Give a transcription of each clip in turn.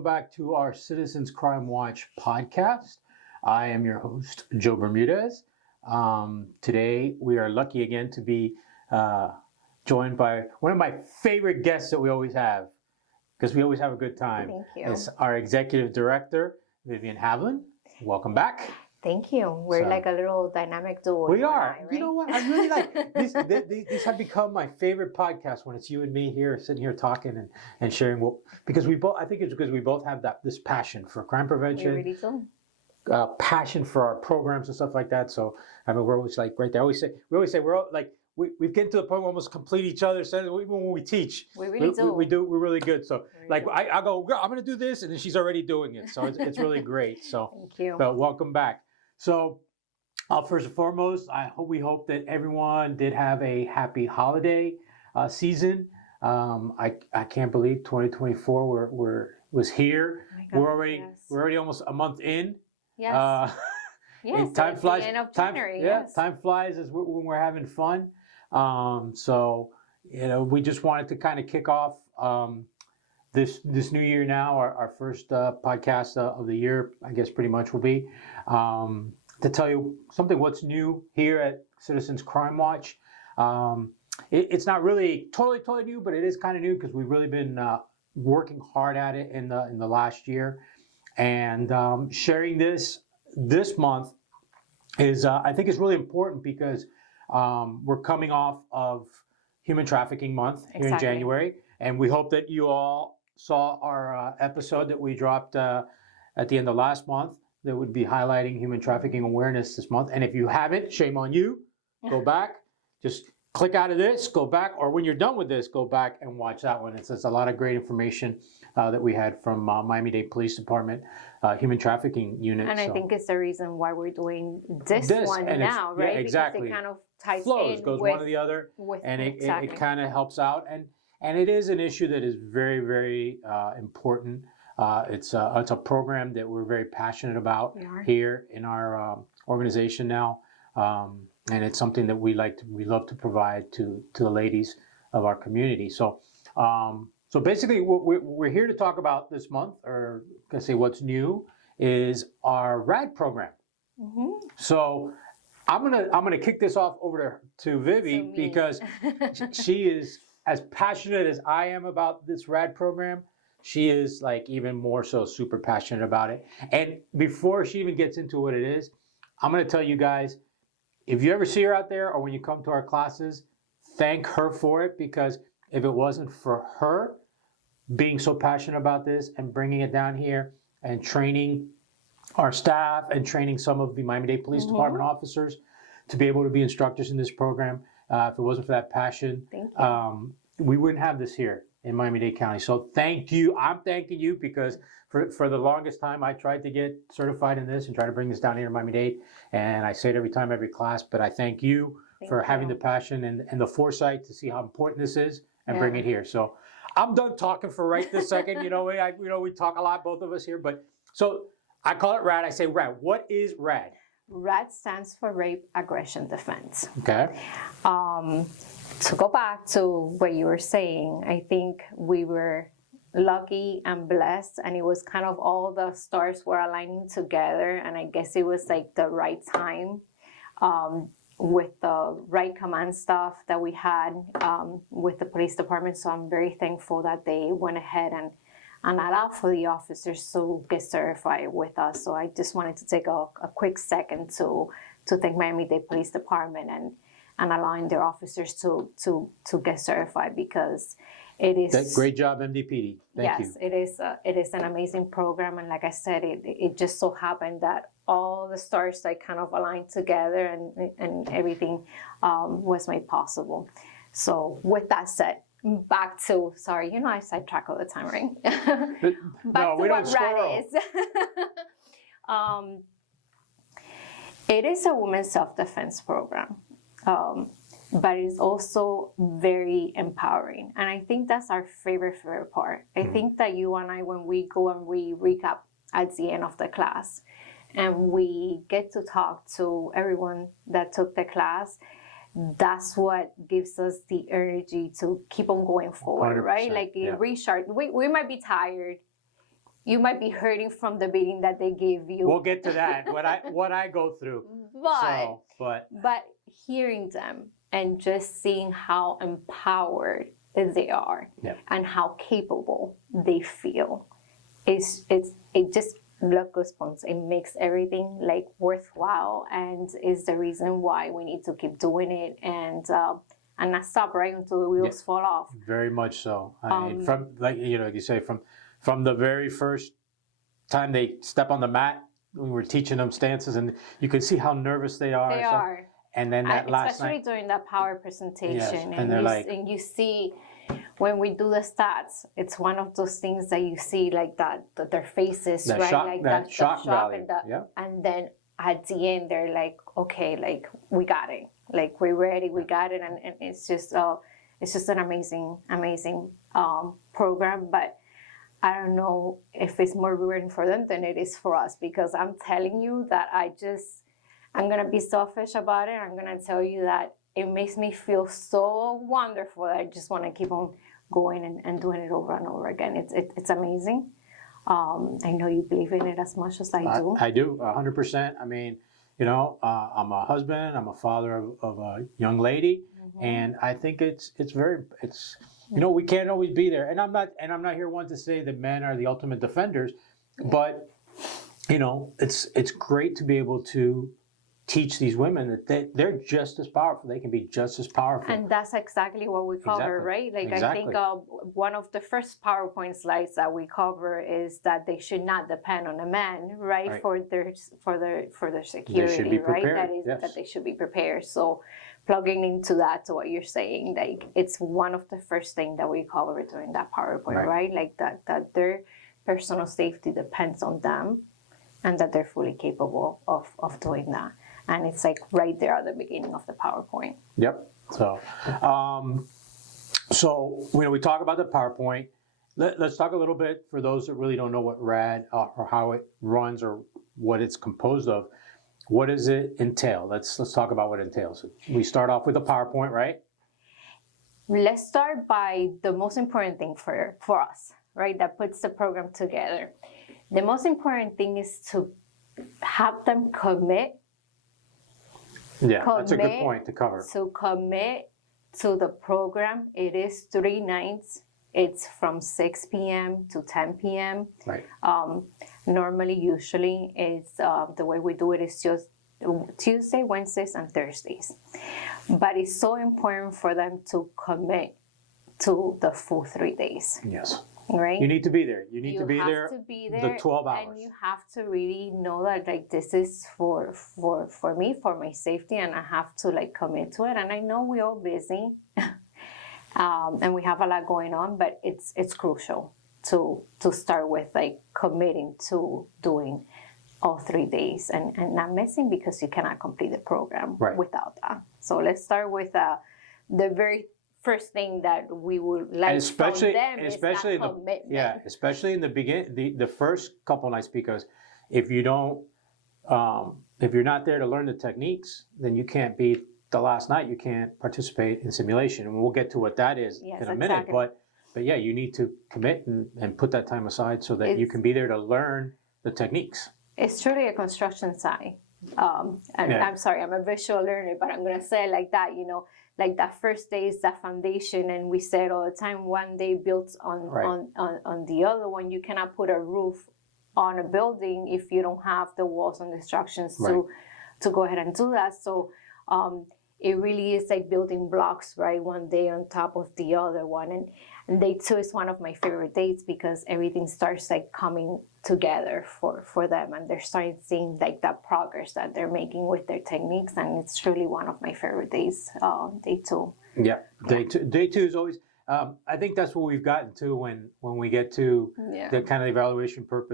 welcome back to our Citizens Crime Watch podcast. I am your host, Joe Bermudez. Today, we are lucky again to be joined by one of my favorite guests that we always have, because we always have a good time. Thank you. It's our executive director, Vivian. Welcome back. Thank you. We're like a little dynamic duo. We are. Right? You know what? I really like these have become my favorite podcasts when it's you and me here, sitting here talking and sharing. Because we both, I think it's because we both have this passion for crime prevention. We really do. Passion for our programs and stuff like that. So I mean, we're always like right there. We always say we're all, like we've getting to the point where we almost complete each other. So even when we teach, we really do. We're really good. So like I go, girl, I'm going to do this, and then she's already doing it. So it's really great. So thank you. But welcome back. So first and foremost, we hope that everyone did have a happy holiday season. I can't believe 2024 was here. Oh my God, We're already almost a month in. Yes. Yes. Time flies. The end of January, yes. Time flies when we're having fun. So we just wanted to kind of kick off this new year now. Our first podcast of the year, I guess, pretty much will be to tell you something what's new here at Citizens Crime Watch. It's not really totally new, but it is kind of new because we've really been working hard at it in the last year. And sharing this month is, I think, is really important because we're coming off of Human Trafficking Month here in January, and we hope that you all saw our episode that we dropped at the end of last month that would be highlighting human trafficking awareness this month. And if you haven't, shame on you. Go back, just click out of this, go back, or when you're done with this, go back and watch that one. It's a lot of great information that we had from Miami-Dade Police Department, Human Trafficking Unit. And I think it's the reason why we're doing this one now, right? Yeah, exactly. Because it kind of ties flows, in goes with, one to the other, and it exactly. it kind of helps out. And it is an issue that is very, very important. It's a program that we're very passionate about here in our organization now. And it's something that we love to provide to the ladies of our community. So basically, what we're here to talk about this month, or I say what's new, is our RAD program. Mm-hmm. So I'm gonna kick this off over to Vivi because she is as passionate as I am about this RAD program. She is like even more so super passionate about it. And before she even gets into what it is, I'm gonna tell you guys, if you ever see her out there or when you come to our classes, thank her for it, because if it wasn't for her being so passionate about this and bringing it down here and training our staff and training some of the Miami-Dade Police Department officers to be able to be instructors in this program, if it wasn't for that passion, we wouldn't have this here in Miami-Dade County. So thank you. I'm thanking you because for the longest time I tried to get certified in this and try to bring this down here to Miami-Dade. And I say it every time, every class, but I thank you for having the passion and the foresight to see how important this is and bring it here. So I'm done talking for right this second. We talk a lot, both of us here, but so I call it RAD. I say RAD. What is RAD? RAD stands for Rape Aggression Defense. Okay. To go back to what you were saying, I think we were lucky and blessed, and it was kind of all the stars were aligning together, and I guess it was like the right time with the right command staff that we had with the police department. So I'm very thankful that they went ahead and allowed for the officers to get certified with us. So I just wanted to take a quick second to thank Miami-Dade Police Department and allowing their officers to get certified, because it is great job, MDPD. Thank you. Yes, it is an amazing program, and like I said, it just so happened that all the stars like kind of aligned together, and everything was made possible. So with that said, back to I sidetrack all the time, right? Back to what RAD is. It is a women's self-defense program. But it's also very empowering. And I think that's our favorite part. I think that you and I, when we go and we recap at the end of the class, and we get to talk to everyone that took the class, that's what gives us the energy to keep on going forward, right? Like recharge. We might be tired, you might be hurting from the beating that they gave you. We'll get to that. What I go through. But hearing them and just seeing how empowered they are and how capable they feel, it just blood goosebumps. It makes everything like worthwhile, and is the reason why we need to keep doing it and not stop right until the wheels fall off. Very much so. I mean, from like you say, from the very first time they step on the mat, we were teaching them stances, and you can see how nervous they are. They are. And then that last especially night, during that power presentation, and they're like, and you see when we do the stats, it's one of those things that you see like that their faces, that right? shock, like that shock value. And then at the end they're like, okay, like we got it, like we're ready, we got it, and it's just an amazing program. But I don't know if it's more rewarding for them than it is for us, because I'm telling you that I'm going to be selfish about it. I'm going to tell you that it makes me feel so wonderful that I just want to keep on going and doing it over and over again. It's amazing. I know you believe in it as much as I do. I do, 100%. I mean, I'm a husband, I'm a father of a young lady, and I think it's we can't always be there. And I'm not here one to say that men are the ultimate defenders, but it's great to be able to teach these women that they're just as powerful. They can be just as powerful. And that's exactly what we cover, right? Like I think one of the first PowerPoint slides that we cover is that they should not depend on a man, right? For their security, right? That is that they should be prepared. So plugging into that, to what you're saying, like it's one of the first things that we cover during that PowerPoint, right? Like that their personal safety depends on them, and that they're fully capable of doing that. And it's like right there at the beginning of the PowerPoint. Yep. So, when we talk about the PowerPoint, let's talk a little bit for those that really don't know what RAD or how it runs or what it's composed of. What does it entail? Let's talk about what it entails. We start off with a PowerPoint, right? Let's start by the most important thing for us, right? That puts the program together. The most important thing is to have them commit. Yeah, that's a good point to cover. To commit to the program. It is 3 nights. It's from 6 p.m. to 10 p.m. Right. Usually, it's the way we do it is just Tuesday, Wednesdays, and Thursdays. But it's so important for them to commit to the full 3 days. Yes. Right? You need to be there. You need to be there the 12 hours. And you have to really know that like this is for me, for my safety, and I have to like commit to it. And I know we're all busy and we have a lot going on, but it's crucial to start with like committing to doing all 3 days and not missing, because you cannot complete the program without that. So let's start with the very first thing that we would like from them is that commitment. Especially in the beginning, the first couple nights, because if you don't, if you're not there to learn the techniques, then you can't be the last night. You can't participate in simulation, and we'll get to what that is in a minute. But yeah, you need to commit and put that time aside so that you can be there to learn the techniques. It's truly a construction site. I'm sorry, I'm a visual learner, but I'm gonna say it like that. Like that first day is that foundation, and we said all the time, one day built on the other one. You cannot put a roof on a building if you don't have the walls and the instructions to go ahead and do that. So it really is like building blocks, right? One day on top of the other one. And day 2 is one of my favorite days, because everything starts like coming together for them, and they're starting seeing like that progress that they're making with their techniques, and it's truly one of my favorite days, day 2. Yeah, day two is always, I think that's what we've gotten to when we get to the kind of evaluation part,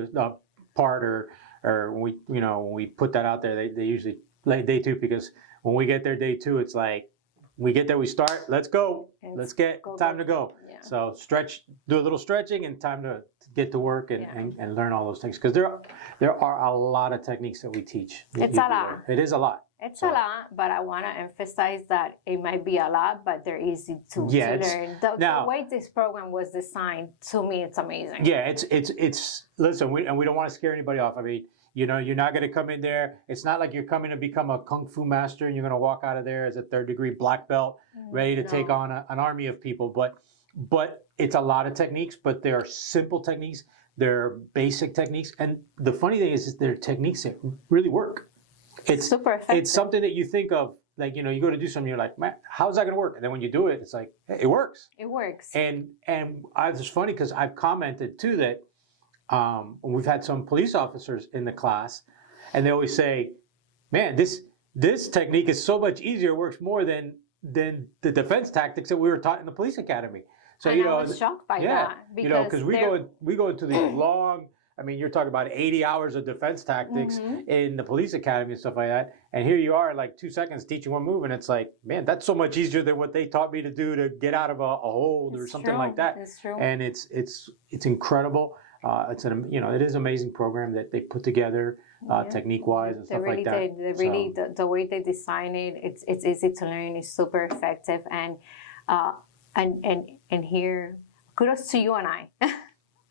or when we put that out there, they usually like day 2, because when we get there day 2, it's like, we get there, we start, let's go, let's get time to go. Yeah. So do a little stretching, and time to get to work and learn all those things, because there are a lot of techniques that we teach. It's a lot. It is a lot. It's So. a lot, but I want to emphasize that it might be a lot, but they're easy to learn. The way this program was designed, to me, it's amazing. Yeah, it's listen, we don't want to scare anybody off. I mean, you know, you're not going to come in there. It's not like you're coming to become a kung fu master and you're going to walk out of there as a 3rd-degree black belt, ready to take on an army of people. But it's a lot of techniques, but they're simple techniques. They're basic techniques. And the funny thing is they're techniques that really work. It's super effective. It's something that you think of, like, you know, you go to do something, you're like, man, how's that going to work? And then when you do it, it's like, hey, it works. It works. And it's funny because I've commented too that we've had some police officers in the class, and they always say, man, this technique is so much easier, works more than the defense tactics that we were taught in the police academy. So, and you know, I was shocked by that. Because you know, because we go into these long, I mean, you're talking about 80 hours of defense tactics in the police academy and stuff like that. And here you are, like 2 seconds teaching one move. And it's like, man, that's so much easier than what they taught me to do to get out of a hold or something like that. It's true. And it's incredible. It is an amazing program that they put together technique-wise and stuff like that. The way they design it, it's easy to learn. It's super effective. And here, kudos to you and I.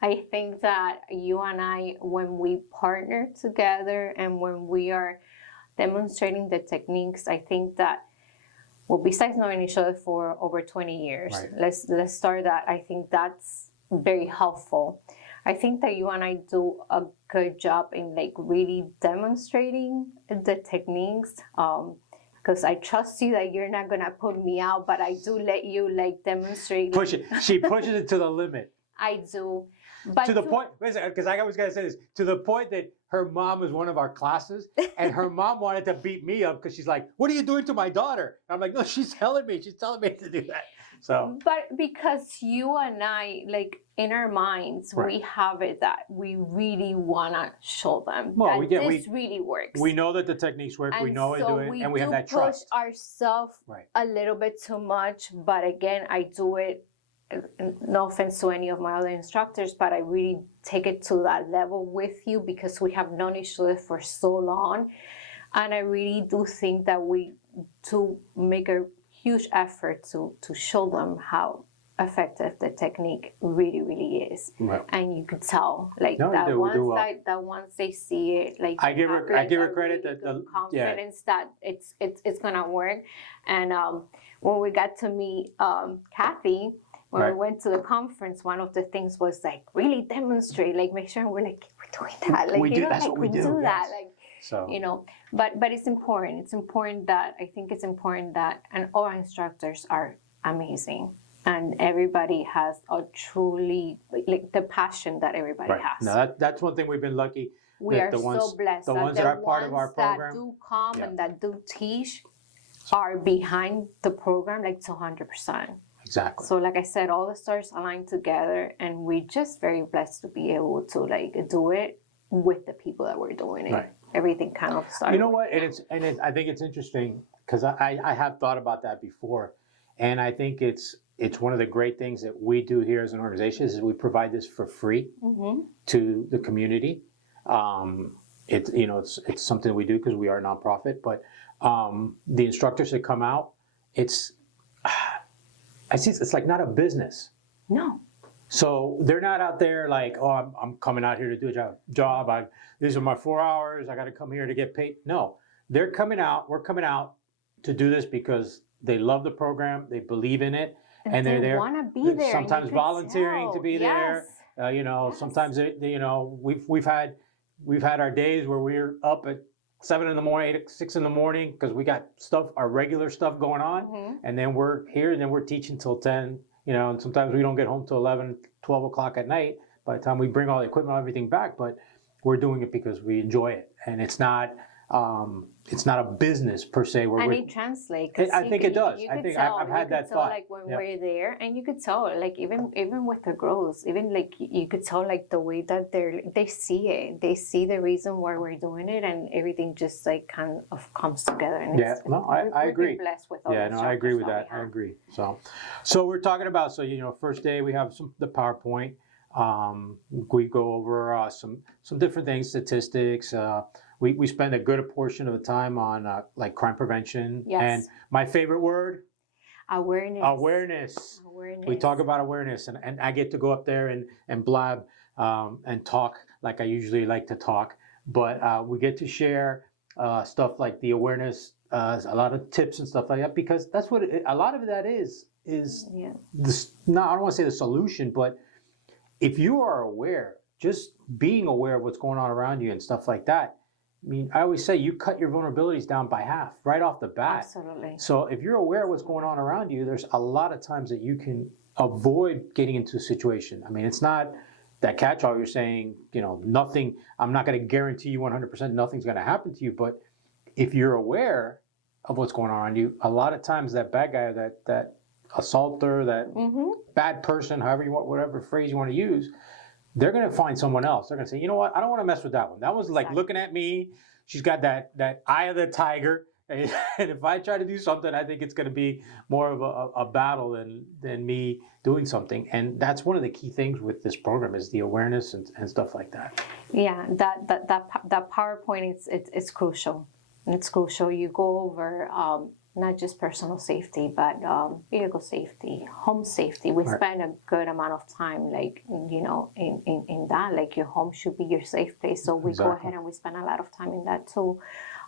I think that you and I, when we partner together and when we are demonstrating the techniques, I think that, well, besides knowing each other for over 20 years, let's start that. I think that's very helpful. I think that you and I do a good job in like really demonstrating the techniques. Because I trust you that you're not gonna put me out, but I do let you like demonstrate. Push it. She pushes it to the limit. I do. But to the point, because I was going to say this, to the point that her mom was one of our classes, and her mom wanted to beat me up because she's like, what are you doing to my daughter? And I'm like, no, she's telling me to do that. So, but because you and I, like in our minds, we have it that we really want to show them that this really works. We know that the techniques work, we know it do it, and we have that trust. We push ourselves a little bit too much, but again, I do it. No offense to any of my other instructors, but I really take it to that level with you because we have known each other for so long. And I really do think that we do make a huge effort to show them how effective the technique really, really is. Right. And you could tell, like that once they see it, like I give her credit that the confidence that it's gonna work. And when we got to meet Kathy, when we went to the conference, one of the things was like really demonstrate, like make sure we're doing that, like that's what we do. That, like so but it's important. It's important that and all our instructors are amazing. And everybody has a truly, like the passion that everybody has. No, that's one thing we've been lucky. We are so blessed. The ones that are part of our program. That do come and that do teach are behind the program like 200%. Exactly. So like I said, all the stars align together and we're just very blessed to be able to like do it with the people that we're doing it. Right. Everything kind of started. You know what? I think it's interesting because I have thought about that before. And I think it's one of the great things that we do here as an organization is we provide this for free to the community. It's something we do because we are a nonprofit, but the instructors that come out, it's like not a business. No. So they're not out there like, oh, I'm coming out here to do a job. These are my 4 hours. I got to come here to get paid. No, they're coming out. We're coming out to do this because they love the program. They believe in it. And they're there. Want to be there. Sometimes volunteering to be there. Sometimes we've had our days where we're up at 7 in the morning, 6 in the morning because we got our regular stuff going on, and then we're here and then we're teaching till 10. And sometimes we don't get home till 11, 12 o'clock at night by the time we bring all the equipment and everything back. But we're doing it because we enjoy it, and it's not a business per se. And it translates. I think it does. I think I've had that thought. Like when we're there, and you could tell, like even with the girls, even like you could tell, like the way that they see it, they see the reason why we're doing it, and everything just like kind of comes together. And I agree. Blessed with all I agree with that. I agree. So we're talking about first day we have the PowerPoint. We go over some different things, statistics. we spend a good portion of the time on like crime prevention. Yes. And my favorite word, Awareness. awareness. We talk about awareness, and I get to go up there and blab and talk like I usually like to talk. But we get to share stuff like the awareness, a lot of tips and stuff like that, because that's what a lot of that is this. No, I don't want to say the solution, but if you are aware, just being aware of what's going on around you and stuff like that. I mean, I always say you cut your vulnerabilities down by half right off the bat. Absolutely. So if you're aware of what's going on around you, there's a lot of times that you can avoid getting into a situation. I mean, it's not that catch-all you're saying, nothing, I'm not going to guarantee you 100% nothing's going to happen to you, but if you're aware of what's going on around you, a lot of times that bad guy, that assaulter, that bad person, however you want, whatever phrase you want to use, they're going to find someone else. They're going to say, you know what, I don't want to mess with that one. That one's like looking at me. She's got that eye of the tiger. And if I try to do something, I think it's going to be more of a battle than me doing something. And that's one of the key things with this program is the awareness and stuff like that. Yeah, that PowerPoint, it's crucial. It's crucial. You go over not just personal safety, but vehicle safety, home safety. We spend a good amount of time, like, in that. Like, your home should be your safe place. So we go ahead and we spend a lot of time in that too.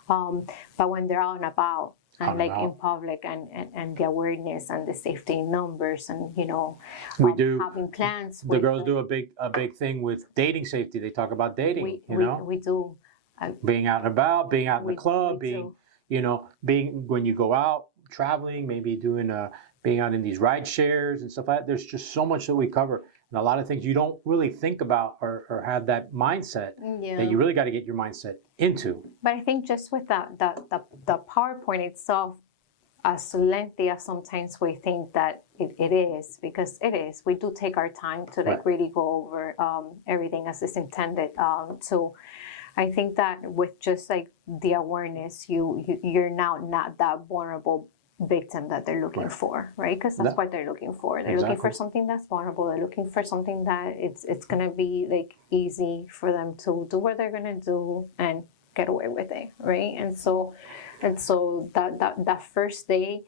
But when they're out and about, and like in public, and the awareness and the safety in numbers, and we do having plans. The girls do a big thing with dating safety. They talk about dating. We do. Being out and about, being out in the club, being when you go out traveling, maybe being out in these ride shares and stuff like that. There's just so much that we cover, and a lot of things you don't really think about or have that mindset that you really got to get your mindset into. But I think just with the PowerPoint itself, as lengthy as sometimes we think that it is, because it is, we do take our time to really go over everything as it's intended. So I think that with just like the awareness, you're now not that vulnerable victim that they're looking for, right? Because that's what they're looking for. They're looking for something that's vulnerable. They're looking for something that it's gonna be like easy for them to do what they're gonna do and get away with it, right? And so that first day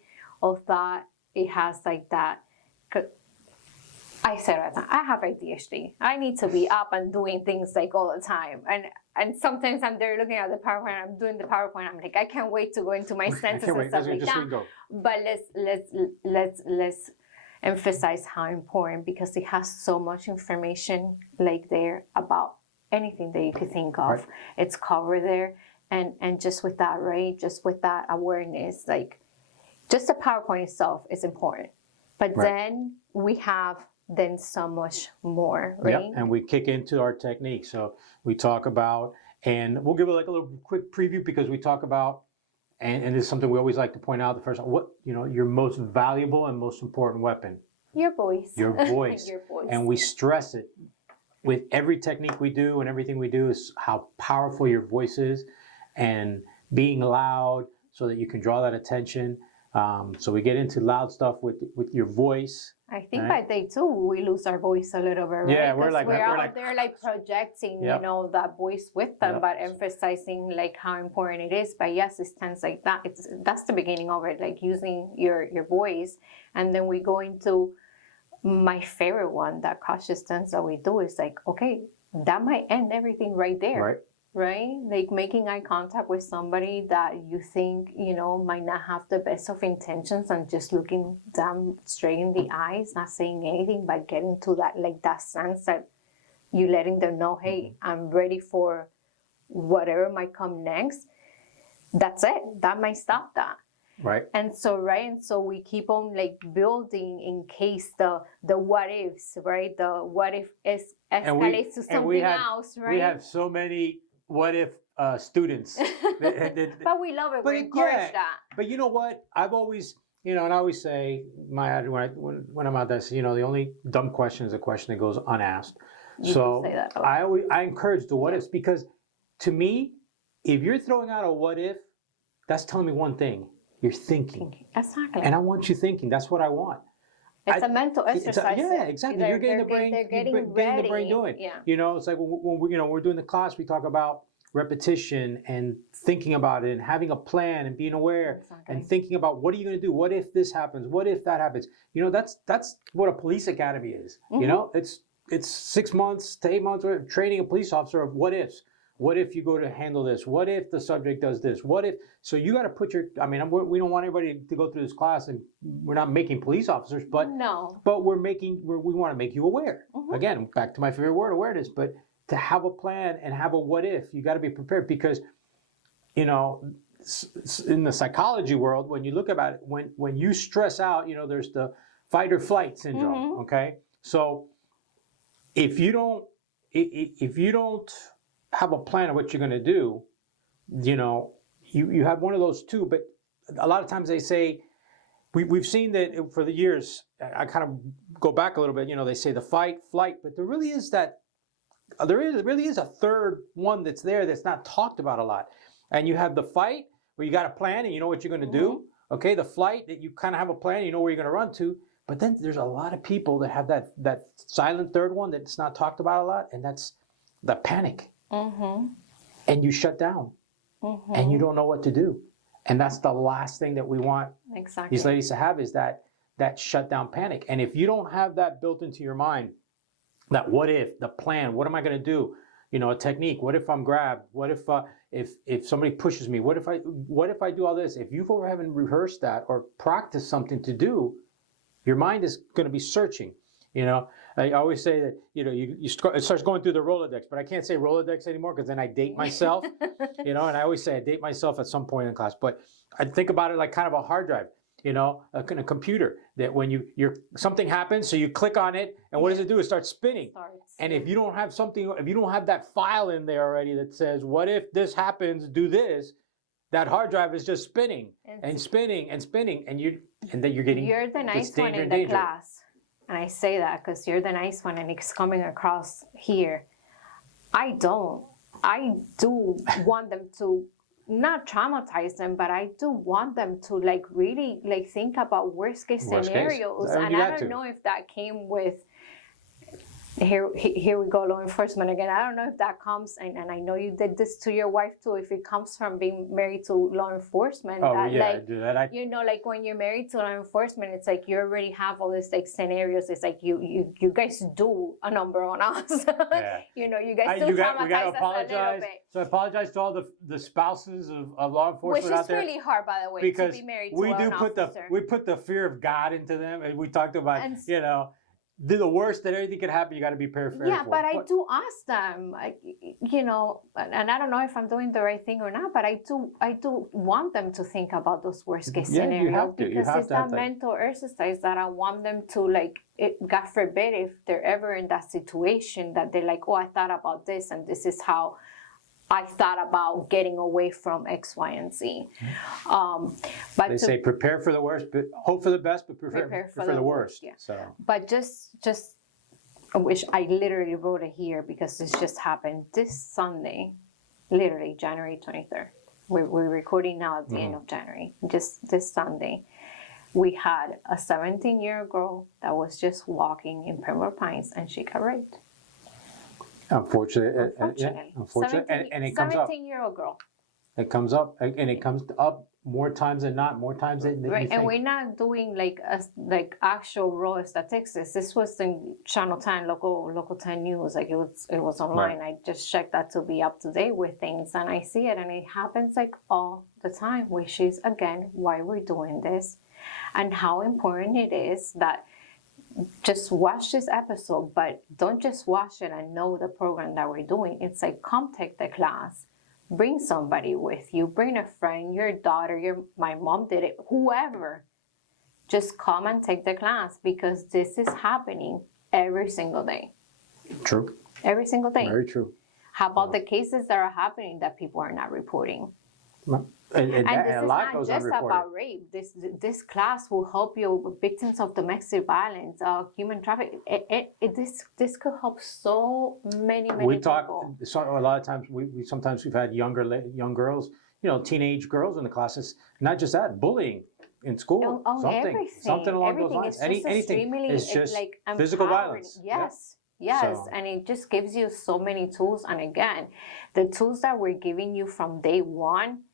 of that, it has like that. I said I have ADHD. I need to be up and doing things like all the time, and sometimes I'm there looking at the PowerPoint. I'm doing the PowerPoint. I'm like, I can't wait to go into my senses and stuff like that. But let's emphasize how important, because it has so much information like there about anything that you could think of. Right. It's covered there, and just with that, right? Just with that awareness, like just the PowerPoint itself is important, but then we have so much more, right? Yep, and we kick into our technique. So we talk about, and we'll give it like a little quick preview, because we talk about, and it's something we always like to point out the first time, what, your most valuable and most important weapon. Your voice. Your voice. Your voice. And we stress it with every technique we do, and everything we do is how powerful your voice is, and being loud so that you can draw that attention. So we get into loud stuff with your voice. I think by day 2 we lose our voice a little bit, right? Yeah, we're out there like projecting, that voice with them, but emphasizing like how important it is. But yes, it's tense like that. That's the beginning of it, like using your voice, and then we go into my favorite one, that cautious tense that we do is like, okay, that might end everything right there. Right. Right? Like making eye contact with somebody that you think, might not have the best of intentions, and just looking them straight in the eyes, not saying anything, but getting to that, like that sense that you letting them know, hey, I'm ready for whatever might come next. That's it. That might stop that. Right. And so we keep on like building in case the what ifs, right? The what if escalates to something else, right? We have so many what if students. But we love it. We encourage that. But you know what? I've always, and I always say, when I'm out there, the only dumb question is a question that goes unasked. You so say that I encourage the what ifs, because to me, if you're throwing out a what if, that's telling me one thing. You're thinking. Exactly. And I want you thinking. That's what I want. It's a mental exercise. Yeah, exactly. You're getting the brain. They're getting the brain doing. Yeah. It's like when we're doing the class, we talk about repetition and thinking about it and having a plan and being aware and thinking about what are you going to do? What if this happens? What if that happens? You know, that's what a police academy is. You know, it's 6 months to 8 months of training a police officer of what ifs. What if you go to handle this? What if the subject does this? What if? So you got to put your. I mean, we don't want everybody to go through this class, and we're not making police officers, but no. But we want to make you aware. Again, back to my favorite word, awareness. But to have a plan and have a what if, you got to be prepared because, you know, in the psychology world, when you look about it, when you stress out, you know, there's the fight or flight syndrome. Okay, so if you don't have a plan of what you're going to do, you know, you have one of those two. But a lot of times they say, we've seen that for the years. I kind of go back a little bit. You know, they say the fight, flight, but there really is a third one that's there that's not talked about a lot. And you have the fight where you got a plan and you know what you're going to do. Okay, the flight that you kind of have a plan, you know where you're going to run to. But then there's a lot of people that have that silent third one that's not talked about a lot, and that's the panic. And you shut down, and you don't know what to do, and that's the last thing that we want these ladies to have is that shutdown panic. And if you don't have that built into your mind, that what if, the plan, what am I going to do? You know, a technique. What if I'm grabbed? What if somebody pushes me? What if I do all this? If you haven't rehearsed that or practiced something to do, your mind is going to be searching. You know, I always say that, you know, it starts going through the Rolodex, but I can't say Rolodex anymore because then I date myself, you know, and I always say I date myself at some point in class, but I think about it like kind of a hard drive, you know, a computer that when something happens, so you click on it and what does it do? It starts spinning. And if you don't have that file in there already that says, what if this happens, do this, that hard drive is just spinning and spinning and spinning. And then you're the nice one in the class. And I say that because you're the nice one and it's coming across here. I do want them to not traumatize them, but I do want them to like really like think about worst case scenarios. And I don't know if that came with, here we go, law enforcement again. I don't know if that comes, and I know you did this to your wife too, if it comes from being married to law enforcement. Oh, that, yeah, like, I do that. You know, like when you're married to law enforcement, it's like you already have all these like scenarios. It's like you guys do a number on us. Yeah. You know, you guys do traumatize us apologize. a little bit. So I apologize to all the spouses of law enforcement out there. Which is really hard, by the way, because to be married to an officer. We put the fear of God into them, and we talked about, you know, the worst that anything could happen, you got to be prepared for. Yeah, but I do ask them, you know, and I don't know if I'm doing the right thing or not, but I do want them to think about those worst case scenarios. You have to. Because it's that mental exercise that I want them to, like, God forbid, if they're ever in that situation that they're like, oh, I thought about this and this is how I thought about getting away from X, Y, and Z. But they say prepare for the worst, but hope for the best, but prepare for the worst. Yeah. So. But just I wish I literally wrote it here because this just happened this Sunday, literally January 23rd. We're recording now at the end of January. Just this Sunday, we had a 17-year-old girl that was just walking in Pembroke Pines and she got raped. Unfortunately. And it comes up. 17-year-old girl. It comes up, and it comes up more times than not, more times than you think. And we're not doing like actual raw statistics. This was in Channel 10, local 10 news. Like it was online. Right. I just checked that to be up to date with things, and I see it, and it happens like all the time. Which is again why we're doing this, and how important it is that. Just watch this episode, but don't just watch it and know the program that we're doing. It's like, come take the class, bring somebody with you, bring a friend, your daughter, my mom did it, whoever. Just come and take the class because this is happening every single day. True. Every single day. Very true. How about the cases that are happening that people are not reporting? And this is not just about rape. This class will help you, victims of domestic violence, human trafficking. This could help so many people. So a lot of times we've had young girls, you know, teenage girls in the classes. Not just that, bullying in school, something along those lines. Anything is just like physical violence. Yes. Yes, So- and it just gives you so many tools. And again, the tools that we're giving you from day one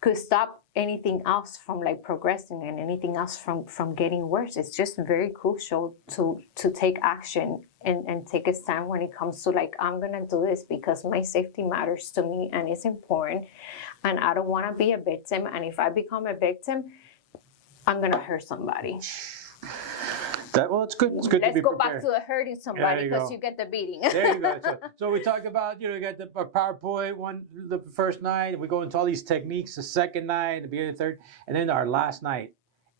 could stop anything else from like progressing and anything else from getting worse. It's just very crucial to take action and take a stand when it comes to like, I'm gonna do this because my safety matters to me and it's important, and I don't want to be a victim, and if I become a victim, I'm gonna hurt somebody. Well, it's good. It's good to Let's be go prepared. back to the hurting somebody you because go. you get the beating. There you go. So we talked about, you got the PowerPoint the first night. We go into all these techniques the second night, the beginning of the third, and then our last night.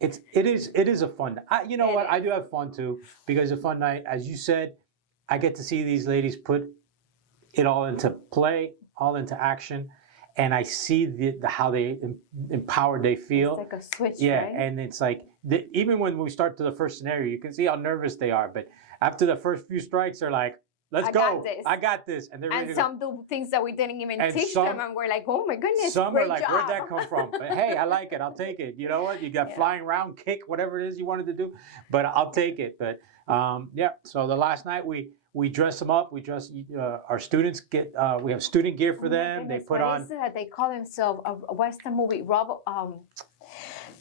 It is a fun. You know what? I do have fun too, because a fun night, as you said, I get to see these ladies put it all into play, all into action, and I see how they empowered they feel. It's like a switch, Yeah, right? and it's like even when we start to the first scenario, you can see how nervous they are. But after the first few strikes, they're like, "Let's go! got this." I got this!" And they're ready And to go. some do things that we didn't even And teach them, and we're like, "Oh my goodness, Some great are like, job." "Where'd that come from?" But hey, I like it. I'll take it. You know what? You got flying round kick, whatever it is you wanted to do, but I'll take it. But yeah. So the last night we dress them up. We dress our students get. We have student gear for Oh my them. They goodness, put what on. is that? They call themselves what's the movie?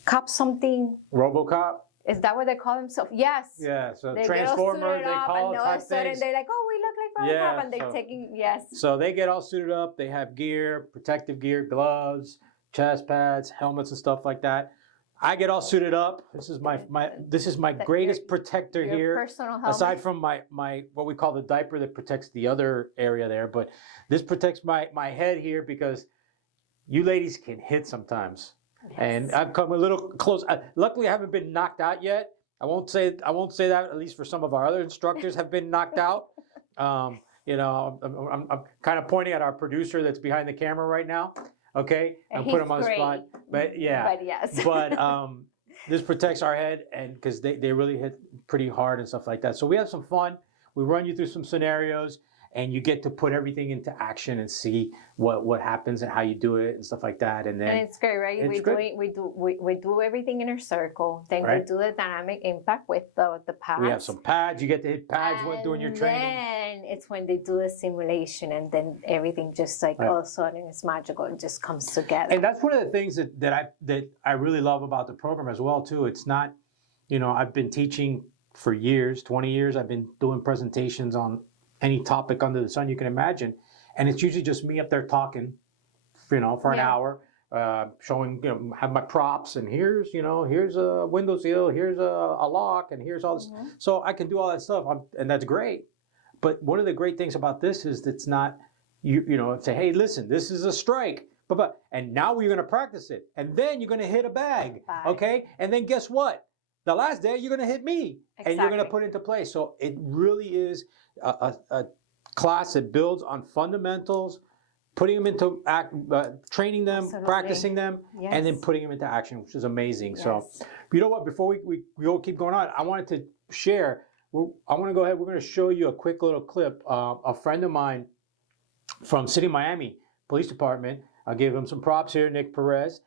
Cop something. RoboCop. Is that what they call themselves? Yes. Yeah. So They Transformer. get all suited They up, call and it all of a type sudden things. they're like, "Oh, we look like RoboCop," Yeah, and they're so- taking yes. So they get all suited up. They have gear, protective gear, gloves, chest pads, helmets, and stuff like that. I get all suited up. This is my greatest protector Your here. personal helmet. Aside from my what we call the diaper that protects the other area there, but this protects my head here because you ladies can hit sometimes. And I've come a little close. Luckily, I haven't been knocked out yet. I won't say that. At least for some of our other instructors have been knocked out. You know, I'm kind of pointing at our producer that's behind the camera right now. Okay, and put him on the spot. But yeah, But yes. but this protects our head, and because they really hit pretty hard and stuff like that. So we have some fun. We run you through some scenarios, and you get to put everything into action and see what happens and how you do it and stuff like that. And then And it's great, right? it's We do everything in a circle. Then Right. we do the dynamic impact with the pads. we have some pads. You get to hit pads when doing your training. And then it's when they do the simulation, and then everything just like Right. all of a sudden it's magical. It just comes together. And that's one of the things that I really love about the program as well too. It's not, I've been teaching for years, 20 years. I've been doing presentations on any topic under the sun you can imagine, and it's usually just me up there talking, for an hour, showing, have my props, and here's a windowsill, here's a lock, and here's all this. Mm-hmm. So I can do all that stuff, and that's great. But one of the great things about this is it's not, say, hey, listen, this is a strike, and now we're going to practice it, and then you're going to hit a bag, okay? And then guess what? The last day you're going to hit me, and you're going to put it into play. So it really is a class that builds on fundamentals, putting them into training them, Absolutely. practicing them, and then Yes. putting them into action, which is amazing. Yes. So, you know what? Before we all keep going on, I wanted to share. I want to go ahead. We're going to show you a quick little clip. A friend of mine from City of Miami Police Department. I'll give him some props here, Nick Perez.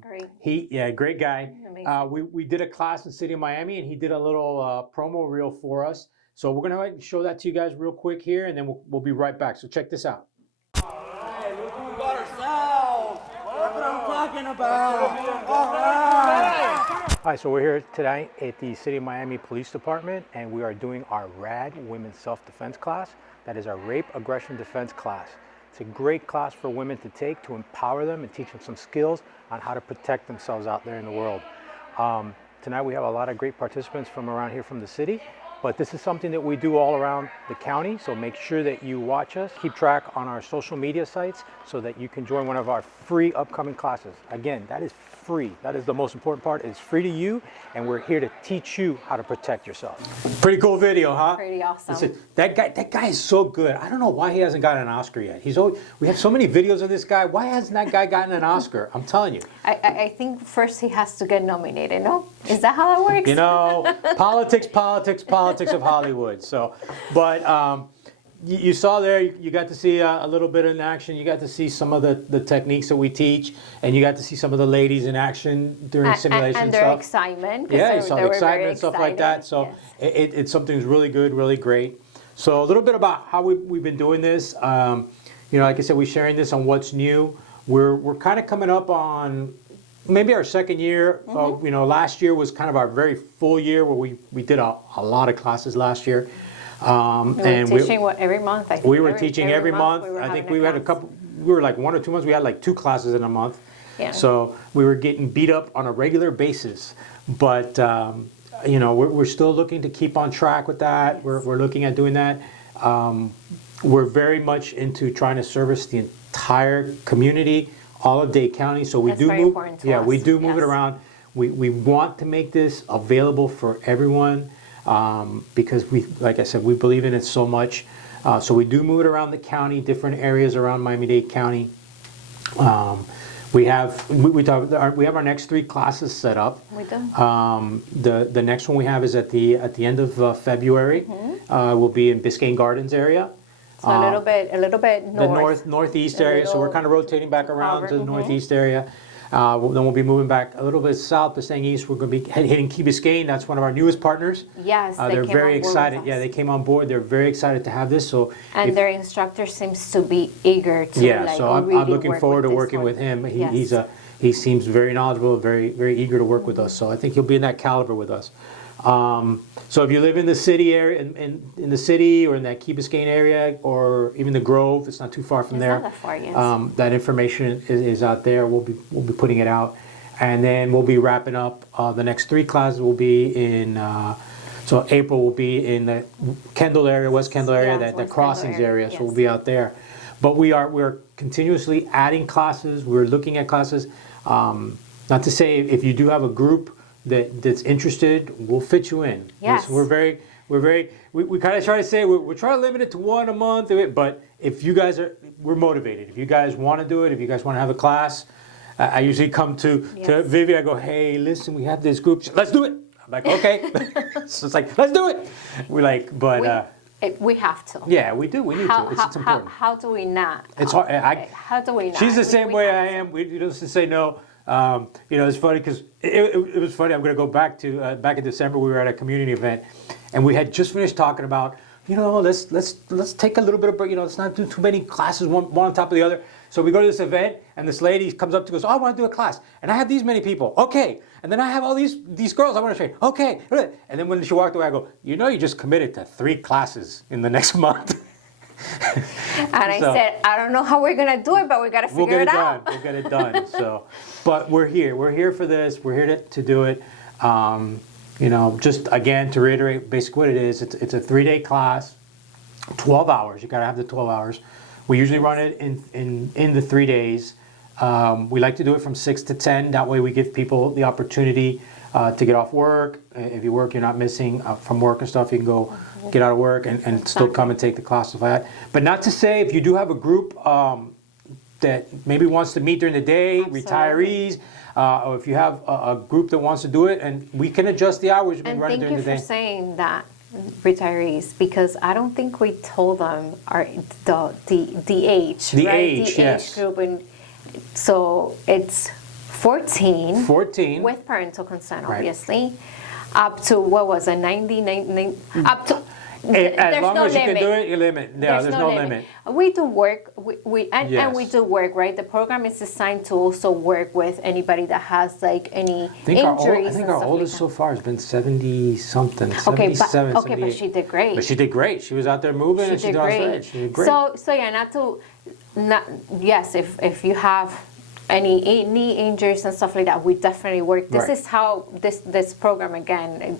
Great. Great guy. Amazing. We did a class in the City of Miami, and he did a little promo reel for us. So we're gonna show that to you guys real quick here, and then we'll be right back. So check this out. Hey, look who we got ourselves. That's what I'm talking about. All right. Hi, so we're here today at the City of Miami Police Department, and we are doing our RAD Women's Self-Defense class. That is our Rape Aggression Defense class. It's a great class for women to take to empower them and teach them some skills on how to protect themselves out there in the world. Tonight we have a lot of great participants from around here from the city, but this is something that we do all around the county, so make sure that you watch us. Keep track on our social media sites so that you can join one of our free upcoming classes. Again, that is free. That is the most important part. It's free to you, and we're here to teach you how to protect yourself. Pretty cool video, huh? Pretty awesome. Listen, that guy is so good. I don't know why he hasn't gotten an Oscar yet. We have so many videos of this guy. Why hasn't that guy gotten an Oscar? I'm telling you. I think first he has to get nominated, no? Is that how that works? Politics of Hollywood. So, but you saw there, you got to see a little bit in action. You got to see some of the techniques that we teach, and you got to see some of the ladies in action during simulation and their stuff. excitement. Yeah, you saw the they were very excitement and stuff like that. excited, So yes. it's something that's really good, really great. So a little bit about how we've been doing this. Like I said, we're sharing this on what's new. We're kind of coming up on maybe our second year. Last year was kind of our very full year where we did a lot of classes last year. We were teaching every month. I think. We were teaching every month. I think we had a couple. We were like 1 or 2 months. We had like 2 classes in a month. Yeah. So we were getting beat up on a regular basis. But we're still looking to keep on track with that. Yes. We're looking at doing that. We're very much into trying to service the entire community, all of Dade County. So we That's do very move. important to Yeah, us. we do move it Yes. around. We want to make this available for everyone because like I said, we believe in it so much. So we do move it around the county, different areas around Miami-Dade County. We have our next 3 classes set up. We do. The next one we have is at the end of February. We'll be in Biscayne Gardens area. So a little bit north. The northeast A area. So we're little kind of rotating back around to the cover, northeast area. Then we'll be moving back a little bit south, but staying east. We're going to be hitting Key Biscayne. That's one of our newest partners. Yes, They're came very on board with excited. us. Yeah, they came on board. They're very excited to have this. So And their instructor seems to be eager to so I'm really looking work forward to with this working one. with him. Yes. He seems very knowledgeable, very very eager to work with us. So I think he'll be in that caliber with us. So if you live in the city area, in the city or in that Key Biscayne area, or even the Grove, it's not too far from It's there. not that far, yes. That information is out there. We'll be putting it out, and then we'll be wrapping up. The next 3 classes will be in. So April will be in the Kendall area, West Kendall area, Yes, that West Crossings Kendall area. area, So we'll yes. be out there. But we're continuously adding classes. We're looking at classes. Not to say if you do have a group that's interested, we'll fit you in. Yes. We kind of try to say we're trying to limit it to 1 a month. But if you guys we're motivated. If you guys want to do it, if you guys want to have a class, I usually come to Yes. Vivi. I go, hey, listen, we have this group. Let's do it. I'm like, okay. So it's like, let's do it. We're like, but. We have to. Yeah, we do. We need to. It's important. How do we not? It's hard. How do we not? She's the same We way have I to. am. We just say no. It's funny because it was funny. I'm going to go back to back in December. We were at a community event, and we had just finished talking about let's take a little bit of let's not do too many classes one on top of the other. So we go to this event, and this lady comes up to us. Oh, I want to do a class, and I have these many people. Okay, and then I have all these girls I want to train. Okay, and then when she walked away, I go, you just committed to 3 classes in the next month. And I said, I don't know how we're gonna do it, but we gotta figure it out. We'll get it done. So, but we're here. We're here for this. We're here to do it. Just again to reiterate, basically what it is. It's a 3-day class, 12 hours. You gotta have the 12 hours. We usually run it in the 3 days. We like to do it from 6 to 10. That way we give people the opportunity to get off work. If you work, you're not missing from work and stuff. You can go get out of work and still come and take the class and all that. But not to say if you do have a group that maybe wants to meet during the day, Absolutely. retirees, or if you have a group that wants to do it, and we can adjust the hours. We can And run it thank during you the for day. saying that, retirees, because I don't think we told them the age. The right? age, the yes. age group, and so it's 14. 14. With parental consent, Right. obviously, up to what was it, 90, up to. As There's long no as you can limit. do it, you limit. Yeah, there's no limit. We do work, and Yes. we do work, right? The program is designed to also work with anybody that has like any I think injuries. our and oldest stuff so far has been 70 something, like that. 77, Okay, but 78. she did great. But she did great. She was out there moving and she did did great. great. She did great. So yeah, yes, if you have any knee injuries and stuff like that, we definitely work. This Right. is how this program again.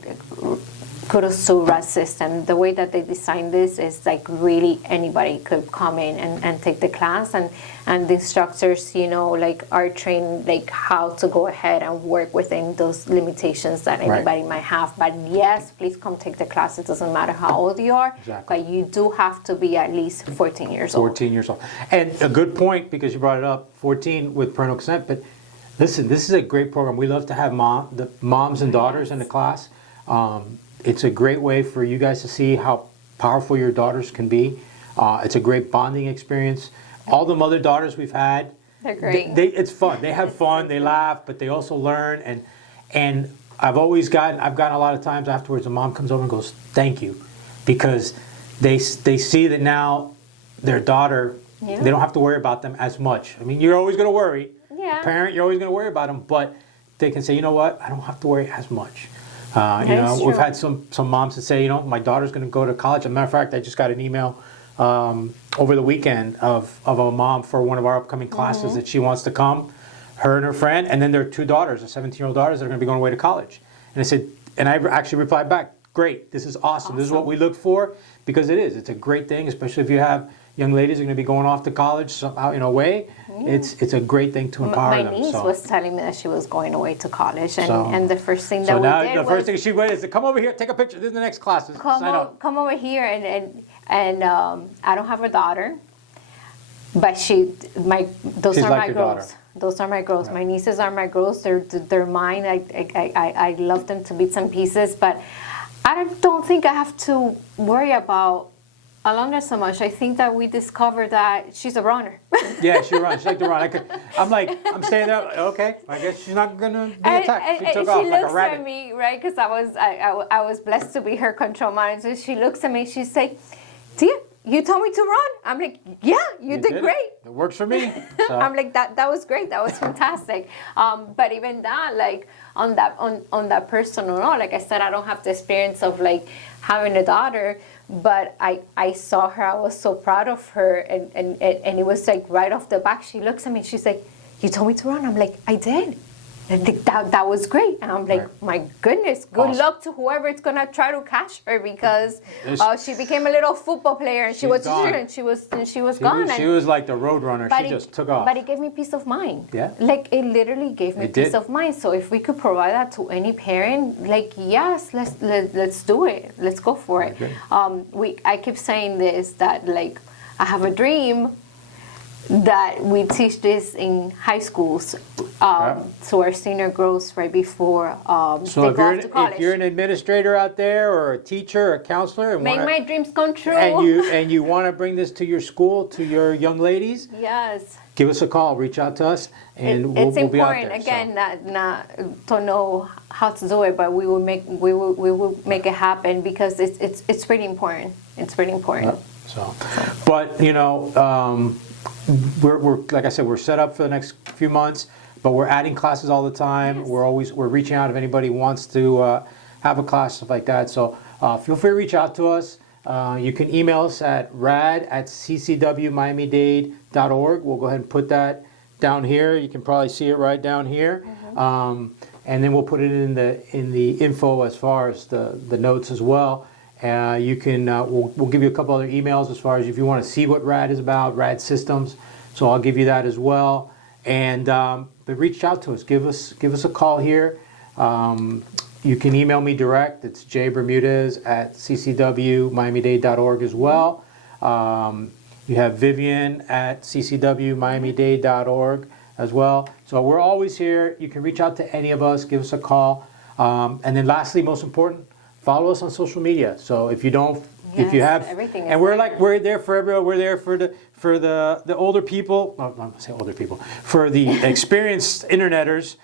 Kudos to RAD system. The way that they designed this is like really anybody could come in and take the class, and the instructors, are trained like how to go ahead and work within those limitations that Right. anybody might have. But yes, please come take the class. It doesn't matter how old you are, Exactly. but you do have to be at least 14 years old. 14 years old. And a good point, because you brought it up, 14 with parental consent. But listen, this is a great program. We love to have the moms and daughters in the class. It's a great way for you guys to see how powerful your daughters can be. It's a great bonding experience. All the mother-daughters we've had, They're great. it's fun. They have fun, they laugh, but they also learn. And I've gotten a lot of times afterwards, a mom comes over and goes, thank you. Because they see that now their daughter, Yeah. they don't have to worry about them as much. I mean, you're always going to worry. Yeah. Parent, you're always going to worry about them, but they can say, you know what, I don't have to worry as much. is We've true. had some moms that say, my daughter's going to go to college. As a matter of fact, I just got an email over the weekend of a mom for one of our upcoming classes that she wants to come, her and her friend, and then their two daughters, their 17-year-old daughters, that are going to be going away to college. And I said, and I actually replied back, great, this is awesome. This is what we look for, because it's a great thing, especially if you have young ladies who are going to be going off to college out away. It's a great thing to empower My them. niece So- was telling me that she was going away to college, and, So- and the first thing that So we now did the was first thing she went is to come over here, take a picture. This is the next class. Sign up. come over here, and I don't have a daughter, but those She's are like my your girls. daughter. Those are my girls. My nieces are my girls. They're mine. I love them to bits and pieces, but I don't think I have to worry about Alondra so much. I think that we discovered that she's a runner. Yeah, she runs. She like to run. I'm staying there. Okay, I guess she's not gonna be attacked. She took off like a looks rabbit. at me, right? Because I was blessed to be her control manager. She looks at me. She's like, "Tia, you told me to run." I'm like, "Yeah, you did it. great." It works for me. So. I'm like, that was great. That was fantastic. But even that, like on that personal note, like I said, I don't have the experience of like having a daughter, but I saw her. I was so proud of her, and it was like right off the back. She looks at me. She's like, "You told me to run." I'm like, "I did." And that was great. And I'm like, Right. my goodness, good Awesome. luck to whoever's gonna try to catch her, because It's- she became a little football player, and she She's was gone. and she was gone. She And was like the road runner. She just took off. but it gave me peace of mind. Yeah. Like it literally gave me It peace did. of mind. So if we could provide that to any parent, like yes, let's do it. Let's go for it. agree. I keep saying this, that like I have a dream that we teach this in high schools to our senior girls right before So they if go you're, off to college. if you're an administrator out there, or a teacher, or a counselor, and Make wanna, my dreams come true. and you want to bring this to your school, to your young ladies, Yes. give us a call. Reach out to us, and It's we'll be out important there. again not to know how to do it, but we will make it happen, because it's really important. It's really important. But we're like I said, we're set up for the next few months, but we're adding classes all the time. Yes. We're reaching out if anybody wants to have a class, stuff like that. So feel free to reach out to us. You can email us at rad@ccwmiamidade.org. We'll go ahead and put that down here. You can probably see it right down here. And then we'll put it in the info as far as the notes as well. You can we'll give you a couple other emails as far as if you want to see what RAD is about, RAD systems. So I'll give you that as well. And but reach out to us. Give us a call here. You can email me direct. It's jbermudez@ccwmiamidade.org as well. You have Vivian at ccwmiamidade.org as well. So we're always here. You can reach out to any of us. Give us a call. And then lastly, most important, follow us on social media. So if you don't, if you Yes, have, everything is and we're there. we're there for everyone. We're there for the older people. I'm going to say older people. For the experienced interneters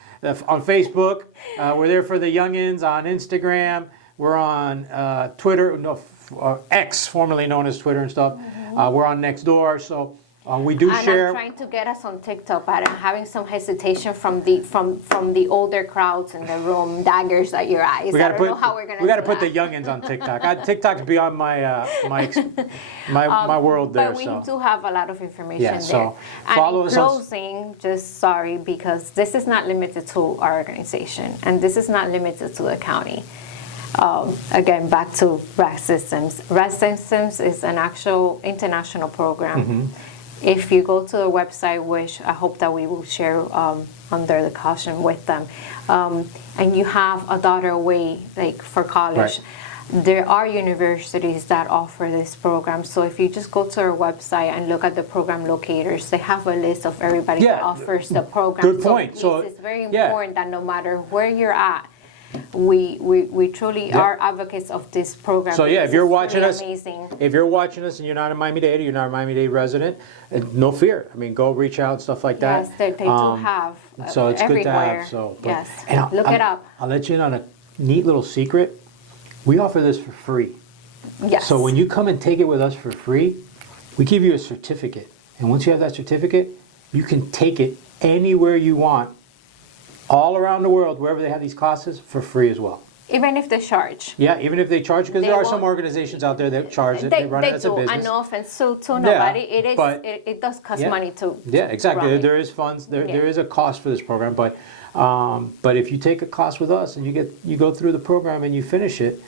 on Facebook. We're there for the youngins on Instagram. We're on Twitter, X, formerly known as Twitter and stuff. We're on Nextdoor. So we do And share. I'm trying to get us on TikTok, but I'm having some hesitation from the older crowds in the room, daggers at your eyes. I don't know how we're gonna. We got to do put the that. youngins on TikTok. TikTok's beyond my world there. But we So do have a lot of information Yeah, there. so And follow in us on- closing, just sorry, because this is not limited to our organization, and this is not limited to the county. Again, back to RAD Systems. RAD Systems is an actual international program. Mm-hmm. If you go to the website, which I hope that we will share under the caution with them, and you have a daughter away, like for college, Right. there are universities that offer this program. So if you just go to our website and look at the program locators, they have a list of everybody that Yeah, offers the program. good point. Please, So, it's very yeah. important that no matter where you're at, we truly Yeah. are advocates of this program. So yeah, because if you're it's watching really us, amazing. if you're watching us and you're not in Miami-Dade, or you're not a Miami-Dade resident, no fear. I mean, go reach out, stuff like that. Yes, they do have. So it's everywhere. good to have. So Yes, and look it up. I'll let you in on a neat little secret. We offer this for free. Yes. So when you come and take it with us for free, we give you a certificate. And once you have that certificate, you can take it anywhere you want, all around the world, wherever they have these classes, for free as well. Even if they charge. Yeah, even if they charge, because They there are some won't- organizations out there that charge it. They run it as a do. business. And no offense to nobody. but- It does cost Yeah. money to. Yeah, exactly. run it. There is funds. There Yeah. is a cost for this program, but if you take a class with us and you go through the program and you finish it,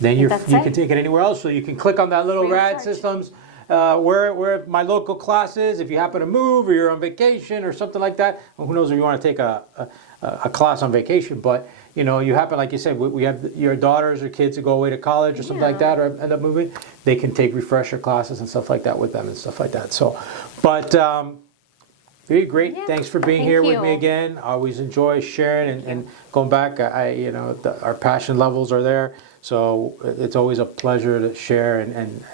then you That's can it. take it anywhere else. So you can click on that little Free of RAD charge. systems where my local class is. If you happen to move or you're on vacation or something like that, well, who knows if you want to take a class on vacation, but you happen, like you said, we have your daughters or kids who go away to college or something like that, or end up moving, they can take refresher classes and stuff like that with them and stuff like that. So, but really great. Yeah. Thanks for being Thank here with me you. again. I always enjoy sharing and going back. Our passion levels are there. So it's always a pleasure to share and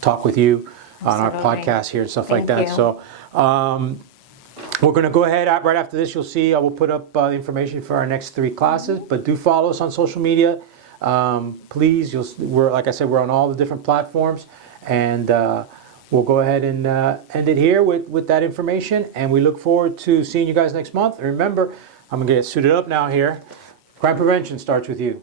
talk with you on our Absolutely. podcast here and stuff like that. Thank you. So we're going to go ahead, right after this, you'll see I will put up information for our next 3 classes, but do follow us on social media. Please, like I said, we're on all the different platforms, and we'll go ahead and end it here with that information, and we look forward to seeing you guys next month. And remember, I'm going to get suited up now here. Crime prevention starts with you.